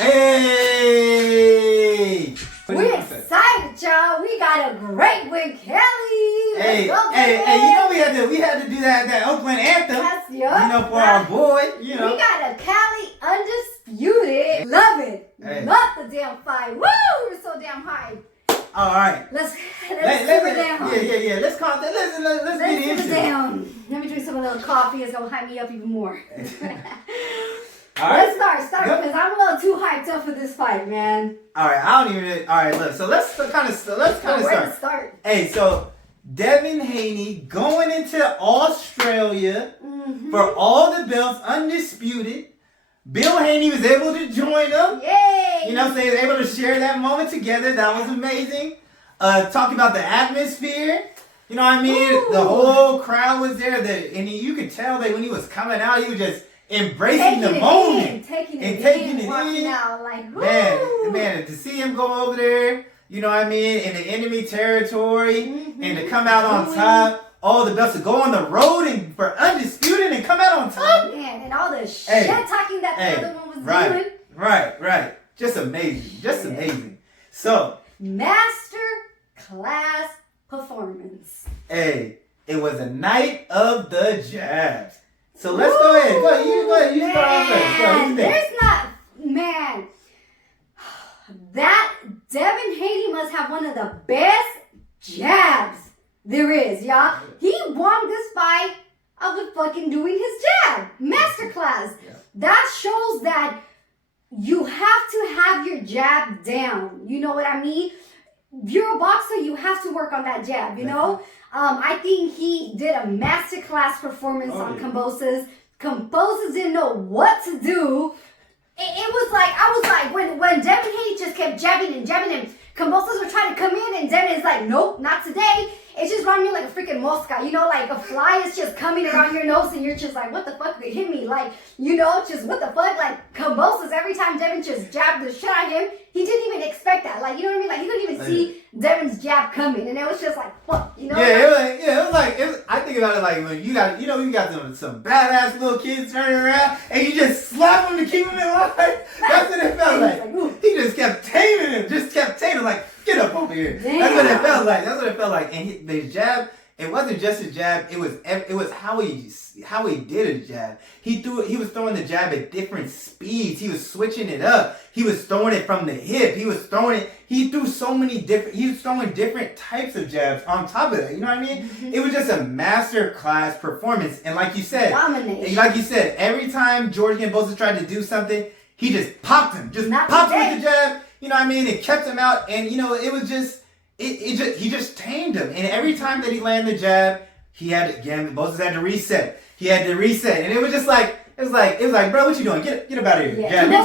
Hey! We're excited, y'all. We got a great win, Kelly. Hey, you know we had to do that Oakland anthem. Yes, you know, for our boy, you know. We got a Cali Undisputed. Love it. Hey. Love the damn fight. Woo! We're so damn hyped. All right. Let's simmer down. Yeah. Let's get into it. Down. Let me drink some of the coffee. It's gonna hype me up even more. All right. Let's start because I'm a little too hyped up for this fight, man. All right, all right, look. So let's kind of start. Hey, so Devin Haney going into Australia for all the belts, undisputed. Bill Haney was able to join them. Yay! You know, so they were able to share that moment together. That was amazing. Talking about the atmosphere. You know what I mean? Ooh. The whole crowd was there. And you could tell that when he was coming out, he was just embracing the moment. Taking it in. Out, like, man, to see him go over there, you know what I mean, in the enemy territory, and to come out on top. All the belts to go on the road and for undisputed and come out on top. Man, and all the shit talking that the other one was doing. Right. Just amazing. Amazing. So, Masterclass performance. Hey, it was a night of the jabs. So let's go ahead. You go ahead. You start off first. That Devin Haney must have one of the best jabs there is, y'all. He won this fight of the fucking doing his jab. Masterclass. Yeah. That shows that you have to have your jab down. You know what I mean? If you're a boxer, you have to work on that jab, you know? I think he did a masterclass performance on Kambosos. Kambosos didn't know what to do. It was like, I was like, when Devin Haney just kept jabbing and Kambosos were trying to come in and Devin is like, nope, not today. It's just running me like a freaking mosca, you know, like a fly is just coming around your nose and you're just like, what the fuck, they hit me, like, you know, just what the fuck, like Kambosos, every time Devin just jabbed the shit out of him, he didn't even expect that, like, you know what I mean, like, he couldn't even see Devin's jab coming, and it was just like, fuck, you know? It was like, I think about it like when you got some badass little kids turning around, and you just slap them to keep them in line. That's what it felt like. He just kept taming him, like, get up over here. Damn. That's what it felt like. And the jab, it wasn't just a jab. It was how he did a jab. He was throwing the jab at different speeds. He was switching it up. He was throwing it from the hip. He was throwing different types of jabs on top of that. You know what I mean? It was just a master class performance. And like you said, every time George Kambosos tried to do something, he just popped him. Popped him with the jab. You know what I mean? It kept him out, and you know, it was just, he just tamed him. And every time that he landed the jab, Kambosos had to reset. And it was just like, bro, what you doing? Get up out of here. Yeah. You're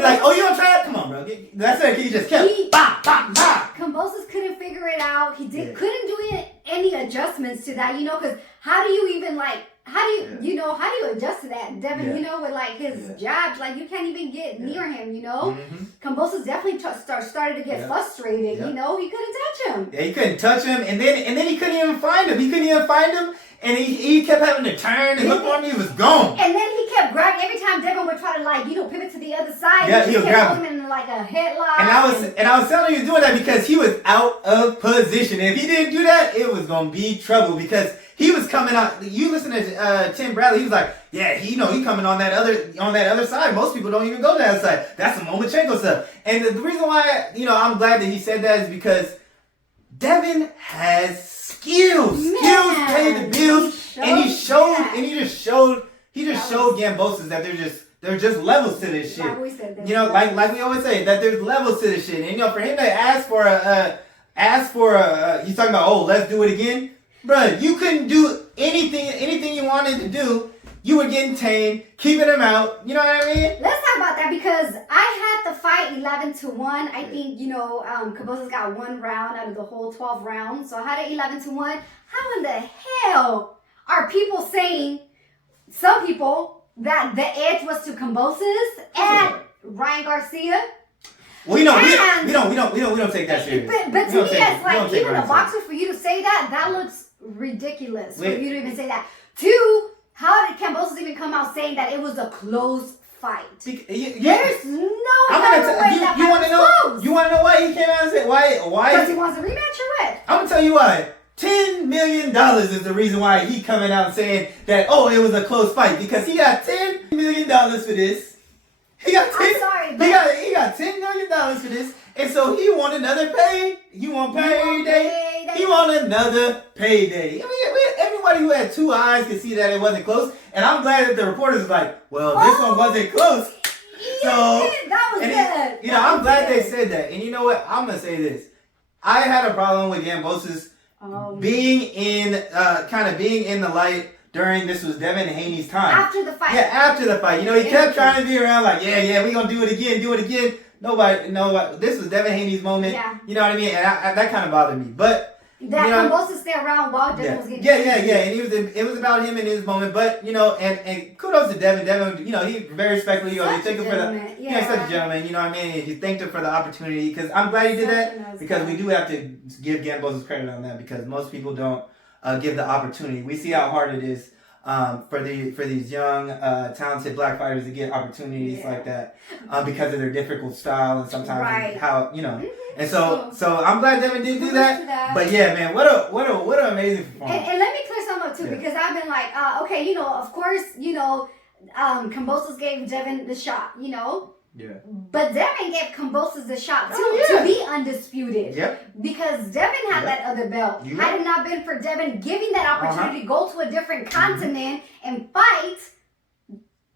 like, oh, you don't try it? Come on, bro. That's it. He just kept, Kambosos couldn't figure it out. He couldn't do any adjustments to that, you know, because how do you even how do you adjust to that? Devin, you know, with like his jabs, like you can't even get near him, you know? Kambosos definitely started to get frustrated, you know? He couldn't touch him. Yeah, he couldn't touch him, and then he couldn't even find him. And he kept having to turn and look on him. He was gone. And then he kept grabbing every time Devin would try to pivot to the other side. Yeah, he would kept grab holding him in like a headlock. And I was telling you he was doing that because he was out of position. And if he didn't do that, it was gonna be trouble because he was coming out. You listen to Tim Bradley. He was like, he coming on that other side. Most people don't even go to that side. That's some Lomachenko stuff. And the reason why I'm glad that he said that is because Devin has skills. Skills pay the bills, and he just showed Kambosos that there's just levels to this shit. Like we said, like we always say that there's levels to this shit. And for him to ask for he's talking about, let's do it again. Bruh, you couldn't do anything you wanted to do. You were getting tamed, keeping him out. You know what I mean? Let's talk about that because I had the fight 11-1. I think, Kambosos got one round out of the whole 12 rounds. So I had it 11-1. How in the hell are people saying, some people, that the edge was to Kambosos and Ryan Garcia? Well, we don't take that serious. But to me, it's like, even a boxer, for you to say that looks ridiculous for you to even say that. Two, how did Kambosos even come out saying that it was a close fight? There's no. I'm is the reason why he coming out saying that, oh, it was a close fight, because he got $10 million for this. He got he got $10 million for this, and so he want another pay. You want payday? He want another payday. I mean, everybody who had two eyes could see that it wasn't close, and I'm glad that the reporters was like, well, this one wasn't close. So that was good. I'm glad they said that. And you know what? I'm gonna say this. I had a problem with Kambosos being in the light during this was Devin Haney's time. After the fight. Yeah, after the fight. You know, he kept trying to be around like, yeah, we gonna do it again. Nobody. This was Devin Haney's moment. Yeah. You know what I mean? And that kind of bothered me. But that Kambosos stay around while Devin was getting and it was about him in his moment. But and kudos to Devin. Devin, he very respectfully. He thanked him for such a gentleman. You know what I mean? And he thanked him for the opportunity, because I'm glad he did that, because we do have to give Kambosos credit on that, because most people don't give the opportunity. We see how hard it is for these young talented black fighters to get opportunities like that because of their difficult style and sometimes how and so I'm glad Devin did do that. But yeah, man, what an amazing performance. And let me clear something up too, because I've been like, okay, of course, Kambosos gave Devin the shot, Yeah. But Devin gave Kambosos the shot too to be undisputed. Yep. Because Devin had that other belt. Had it not been for Devin giving that opportunity to go to a different continent and fight,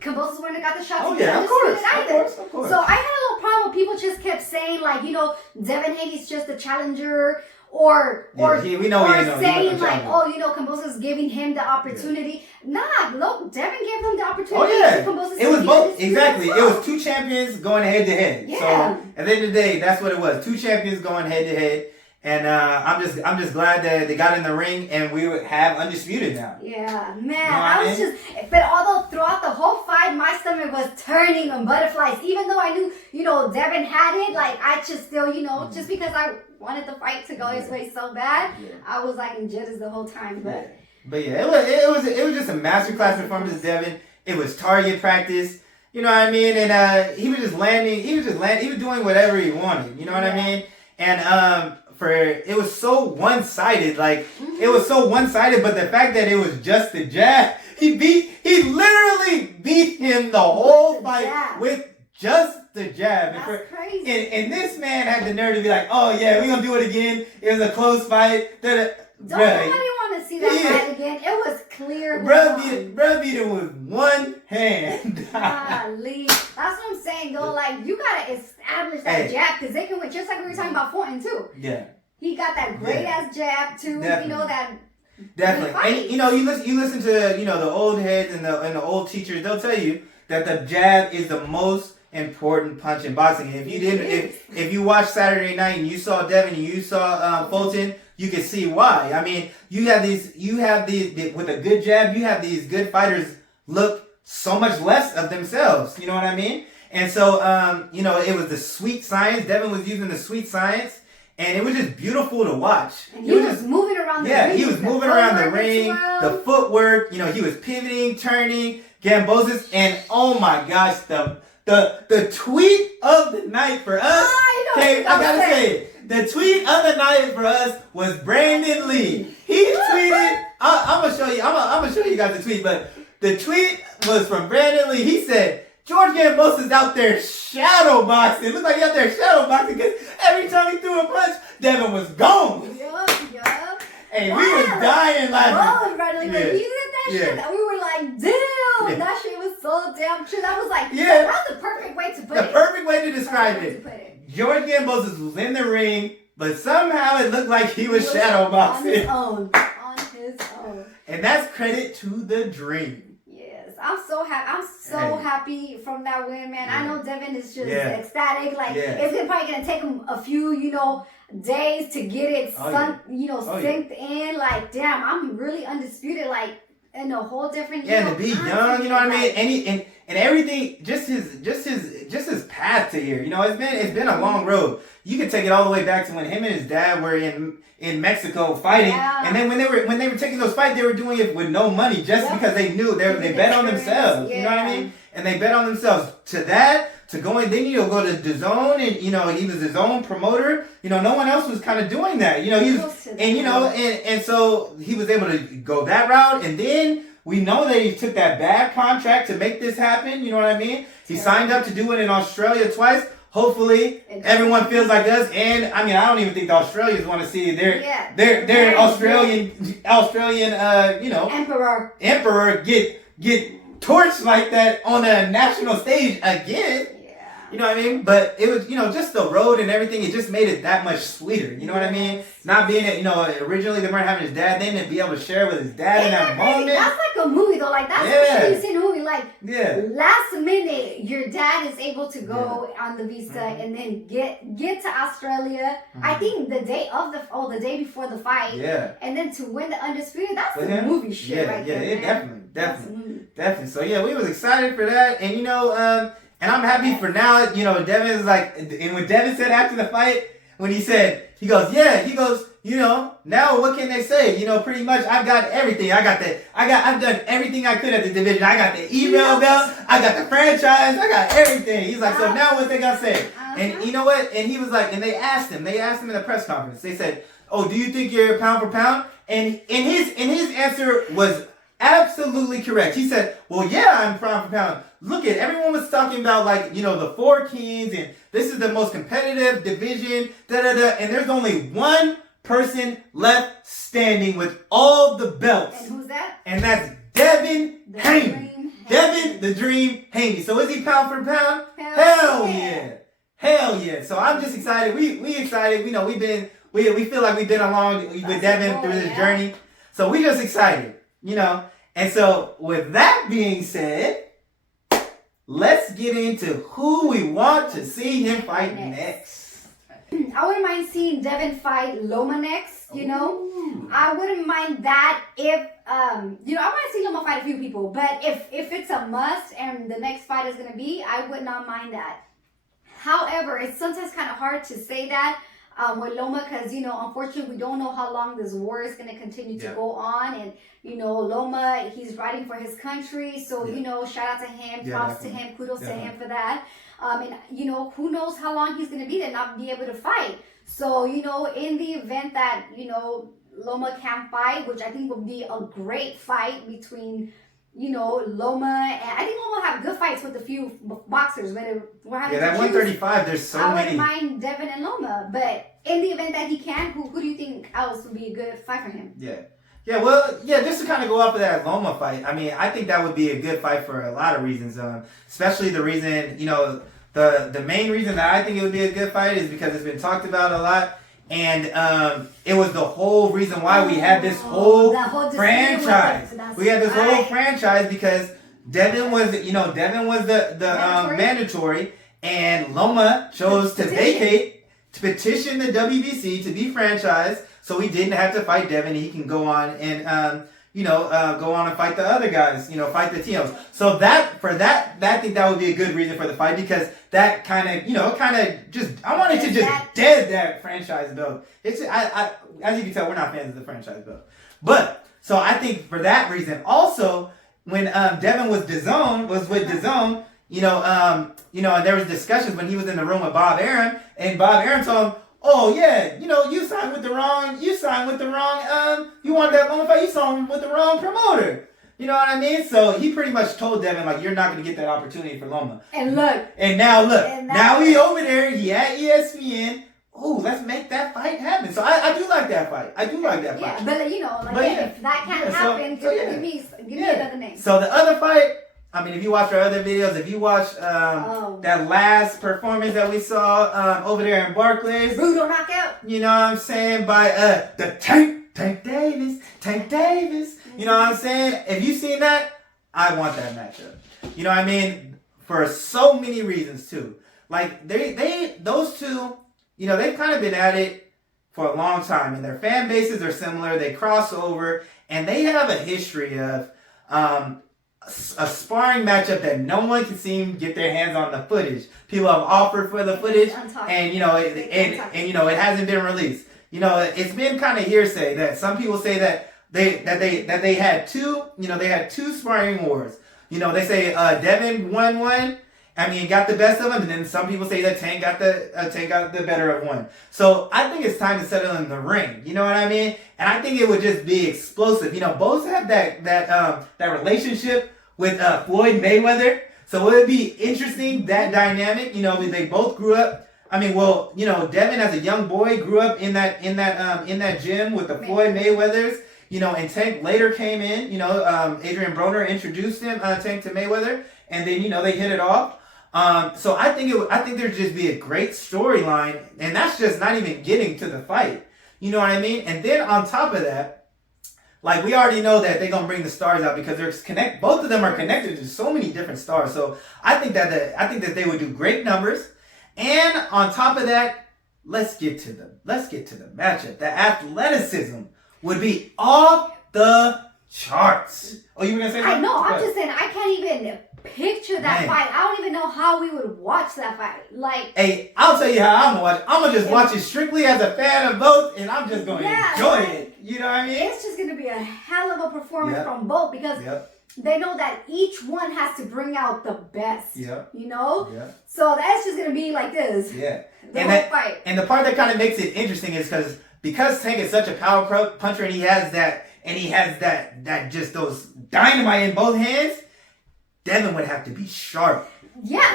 Kambosos wouldn't have got the shot to be undisputed either. Of course. So I had a little problem. People just kept saying like, Devin Haney's just a challenger. Or saying like, Kambosos giving him the opportunity. Yeah. Nah, look, Devin gave him the opportunity. Oh yeah, it was both. Exactly, it was two champions going head to head. Yeah. So at the end of the day, that's what it was. Two champions going head to head. And I'm just glad that they got in the ring and we would have Undisputed now. Yeah, man, but although throughout the whole fight, my stomach was turning on butterflies. Even though I knew, Devin had it, like I just still, just because I wanted the fight to go his way so bad, I was like in jitters the whole time. But yeah, it was just a masterclass performance of Devin. It was target practice. You know what I mean? And he was just landing. He was doing whatever he wanted. You know what I mean? And it was so one-sided. Like it was so one-sided. But the fact that it was just the jab, he literally beat him the whole fight with just the jab. That's crazy. And this man had the nerve to be like, oh yeah, we're gonna do it again. It was a close fight. Don't nobody want to see that fight again. It was clear. Bruh beat him with one hand. Golly. That's what I'm saying, though. Like, you got to establish that jab, because they can win, just like we were talking about Fulton, too. Yeah. He got that great-ass jab, too. Definitely. Definitely. And, you listen to, the old heads and the old teachers, they'll tell you that the jab is the most important punch in boxing. And if you watched Saturday Night and you saw Devin and you saw Fulton, you can see why. I mean, you have these with a good jab, you have these good fighters look so much less of themselves. You know what I mean? And so, it was the sweet science. Devin was using the sweet science, and it was just beautiful to watch. And he was moving around the ring. Yeah, he was moving around the ring, the footwork. He was pivoting, turning, Kambosos, and oh my gosh, the tweet of the night for us. I gotta say it. The tweet of the night for us was Brandon Lee. He tweeted. I'm gonna show you. I'm gonna show you guys the tweet, but the tweet was from Brandon Lee. He said, George Kambosos is out there shadow boxing. It looked like he out there shadow boxing because every time he threw a punch, Devin was gone. Yup. Hey, we was dying laughing. When he did that shit, we were like, damn, that shit was so damn true. That was like, that's the perfect way to put it. The perfect way to describe it. George Kambosos was in the ring, but somehow it looked like he was shadow boxing. On his own. And that's credit to the dream. I'm so happy from that win, man. I know Devin is just ecstatic. Like it's probably gonna take him a few, days to get it synced in. Like, damn, I'm really undisputed. Like in a whole different. Yeah, to be young, you know what I mean, and everything, just his path to here. It's been a long road. You can take it all the way back to when him and his dad were in Mexico fighting, and then when they were taking those fights, they were doing it with no money, just because they knew they bet on themselves. You know what I mean? And they bet on themselves. To that, to going. Then go to DAZN, and he was his own promoter. No one else was kind of doing that. And so he was able to go that route, and then we know that he took that bad contract to make this happen. You know what I mean? He signed up to do it in Australia twice. Hopefully, everyone feels like us. And I mean, I don't even think the Australians want to see their Australian emperor get torched like that on a national stage again. You know what I mean? But it was, just the road and everything, it just made it that much sweeter. You know what I mean? Not being it, originally they weren't having his dad, then to be able to share with his dad in that moment. That's like a movie though. Like, that's what you see in a movie. Like, last minute, your dad is able to go on the visa and then get to Australia. I think the day before the fight. Yeah. And then to win the Undisputed, that's the movie shit right there. Yeah, definitely. So yeah, we was excited for that. And and I'm happy for now, Devin is like, and when Devin said after the fight, when he goes, now what can they say? Pretty much I've got everything. I've done everything I could at the division. I got the email belt, I got the franchise, I got everything. He's like, so now what they gonna say? And you know what? And he was like, and they asked him in the press conference, they said, oh, do you think you're pound for pound? And his answer was absolutely correct. He said, well, yeah, I'm pound for pound. Look at everyone was talking about the four kings and this is the most competitive division, and there's only one person left standing with all the belts. And who's that? And that's Devin Haney. Devin the Dream Haney. So is he pound for pound? Hell yeah. So I'm just excited. We excited. We feel like we've been along with Devin through this journey. So we just excited, And so with that being said, let's get into who we want to see him fight next. I wouldn't mind seeing Devin fight Loma next, Ooh. I wouldn't mind that if, I might see Loma fight a few people, but if it's a must and the next fight is going to be, I would not mind that. However, it's sometimes kind of hard to say that with Loma because, unfortunately, we don't know how long this war is going to continue to go on. And, Loma, he's fighting for his country. So, shout out to him, props to him, kudos to him for that. And, who knows how long he's going to be there, not be able to fight. So, in the event that, Loma can't fight, which I think would be a great fight between Loma, and I think Loma will have good fights with a few boxers, but we're having that 135, there's so many. I wouldn't mind Devin and Loma, but in the event that he can, who do you think else would be a good fight for him? Just to kind of go off of that Loma fight, I mean, I think that would be a good fight for a lot of reasons, especially the reason, the main reason that I think it would be a good fight is because it's been talked about a lot. And it was the whole reason why we had this whole franchise. We had this whole franchise because Devin was the mandatory, and Loma chose to petition the WBC to be franchised, so he didn't have to fight Devin. He can go on and go on and fight the other guys, fight the Tios. So I think that would be a good reason for the fight because that kind of, I wanted to just dead that franchise belt. It's, as you can tell, we're not fans of the franchise belt. But, so I think for that reason, also, when Devin was with DAZN, and there was discussions when he was in the room with Bob Arum, and Bob Arum told him, oh yeah, you signed with the wrong, you wanted that Loma fight, you signed with the wrong promoter. You know what I mean? So he pretty much told Devin, you're not going to get that opportunity for Loma. And look. And now he over there, he at ESPN. Oh, let's make that fight happen. So I do like that fight. Yeah, but if that can't happen, give me another name. So the other fight, I mean, if you watch our other videos, if you watch that last performance that we saw over there in Barclays. Brutal knockout. You know what I'm saying? By the Tank Davis. You know what I'm saying? If you've seen that, I want that matchup. You know what I mean? For so many reasons, too. Those two, they've kind of been at it for a long time. And their fan bases are similar. They cross over. And they have a history of a sparring matchup that no one can seem to get their hands on the footage. People have offered for the footage, and it hasn't been released. It's been kind of hearsay that some people say that they had two sparring wars. They say Devin won one, I mean, got the best of him, and then some people say that Tank got the better of one. So I think it's time to settle in the ring. You know what I mean? And I think it would just be explosive. You know, both have that relationship with Floyd Mayweather. So it would be interesting, that dynamic. You know, they both grew up. I mean, well, you know, Devin as a young boy grew up in that gym with the Floyd Mayweathers. You know, and Tank later came in. You know, Adrian Broner introduced him, Tank, to Mayweather, and then you know they hit it off. So I think there'd just be a great storyline, and that's just not even getting to the fight. You know what I mean? And then on top of that, like we already know that they're gonna bring the stars out because they're both of them are connected to so many different stars. So I think that they would do great numbers. And on top of that, let's get to the matchup. The athleticism would be off the charts. Oh, you were gonna say that? I know. I'm just saying I can't even picture that fight. I don't even know how we would watch that fight. Like, hey, I'll tell you how I'm gonna watch it. I'm gonna just watch it strictly as a fan of both, and I'm just gonna enjoy it. You know what I mean? It's just gonna be a hell of a performance from both because they know that each one has to bring out the best. You know? So that's just gonna be like this. The whole fight. And the part that kind of makes it interesting is because Tank is such a power puncher, and he has that just those dynamite in both hands. Devin would have to be sharp.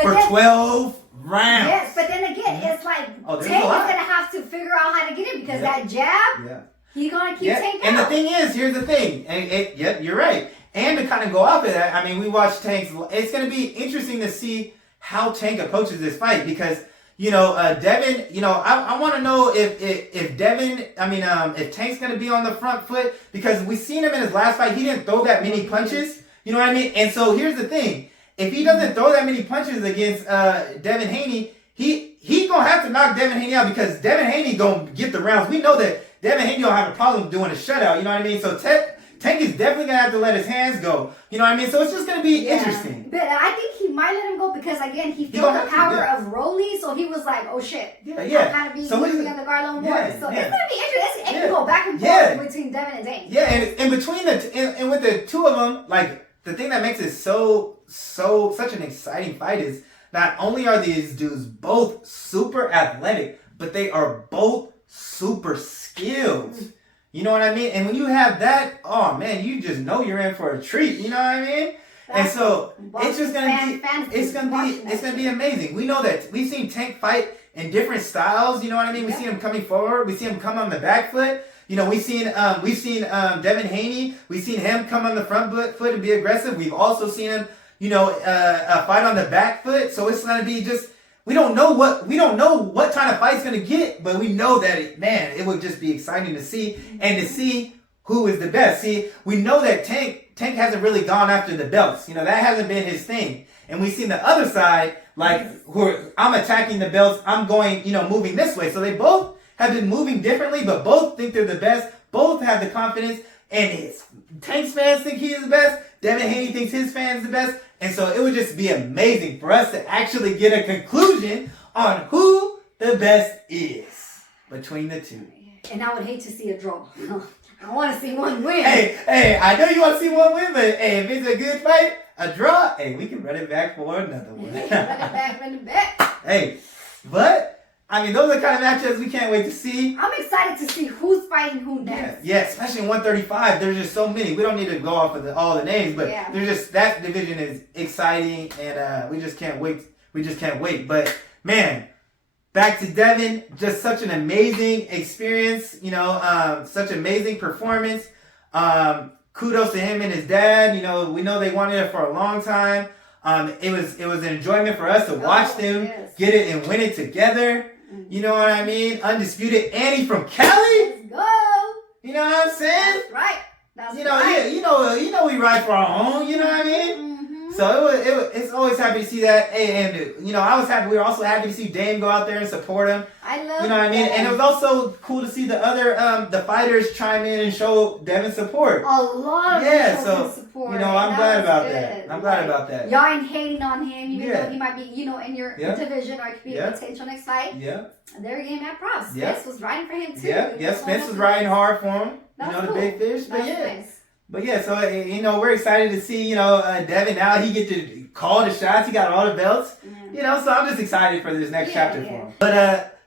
For 12 rounds. Yes, but then again, it's like Tank is gonna have to figure out how to get it because that jab, he's gonna keep Tank out. And the thing is, here's the thing. And you're right. And to kind of go off of that, I mean, we watched Tank's. It's gonna be interesting to see how Tank approaches this fight because you know, Devin. You know, I want to know if Devin. I mean, if Tank's gonna be on the front foot because we seen him in his last fight. He didn't throw that many punches. You know what I mean? And so here's the thing. If he doesn't throw that many punches against Devin Haney, he gonna have to knock Devin Haney out because Devin Haney gonna get the rounds. We know that Devin Haney don't have a problem doing a shutout. You know what I mean? So Tank is definitely gonna have to let his hands go. You know what I mean? So it's just gonna be interesting. But I think he might let him go because again he felt the power of Rolly, so he was like, "Oh shit, I gotta be on the guard a little more." So it's gonna be interesting. It can go back and forth between Devin and Tank. And between and with the two of them, like. The thing that makes it such an exciting fight is not only are these dudes both super athletic, but they are both super skilled. You know what I mean? And when you have that, oh man, you just know you're in for a treat. You know what I mean? And so it's just gonna be amazing. We know that we've seen Tank fight in different styles. You know what I mean? We see him coming forward. We see him come on the back foot. You know, we've seen Devin Haney. We've seen him come on the front foot and be aggressive. We've also seen him, you know, fight on the back foot. So it's gonna be just we don't know what kind of fight's gonna get, but we know that it would just be exciting to see and to see who is the best. See, we know that Tank hasn't really gone after the belts. You know, that hasn't been his thing. And we've seen the other side, like I'm attacking the belts. I'm going, you know, moving this way. So they both have been moving differently, but both think they're the best. Both have the confidence, and Tank's fans think he is the best. Devin Haney thinks his fans the best, and so it would just be amazing for us to actually get a conclusion on who the best is between the two. And I would hate to see a draw. I want to see one win. Hey, I know you want to see one win, but hey, if it's a good fight, a draw, hey, we can run it back for another one. Run it back. Hey, but. I mean, those are the kind of matchups we can't wait to see. I'm excited to see who's fighting who next. Yeah, especially in 135. There's just so many. We don't need to go off of all the names, but there's just that division is exciting, and we just can't wait. But man, back to Devin, just such an amazing experience. You know, such amazing performance. Kudos to him and his dad. You know, we know they wanted it for a long time. It was an enjoyment for us to watch them get it and win it together. You know what I mean? Undisputed Annie from Cali. Let's go. You know what I'm saying? That's right. You know we ride for our own. You know what I mean? Mm-hmm. So it's always happy to see that. And you know, I was happy. We were also happy to see Dame go out there and support him. I love. You know what I mean? And it was also cool to see the other the fighters chime in and show Devin support. A lot of support. You know, I'm glad about that. I'm glad about that. Y'all ain't hating on him, even though he might be, you know, in your division or it could be a potential next fight. Yeah. They're giving that props. Spence was riding for him too. Yeah. Spence was riding hard for him. You know, the big fish. But yeah. But yeah, so you know, we're excited to see, you know, Devin now he get to called the shots. He got all the belts. Mm. You know, so I'm just excited for this next chapter for him. But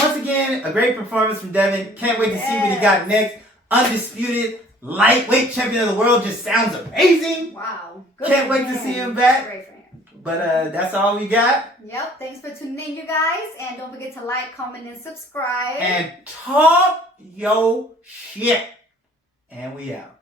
once again, a great performance from Devin. Can't wait to see what he got next. Undisputed lightweight champion of the world just sounds amazing. Wow. Can't wait to see him back. Great for him. But that's all we got. Yep. Thanks for tuning in, you guys. And don't forget to like, comment, and subscribe. And talk your shit. And we out.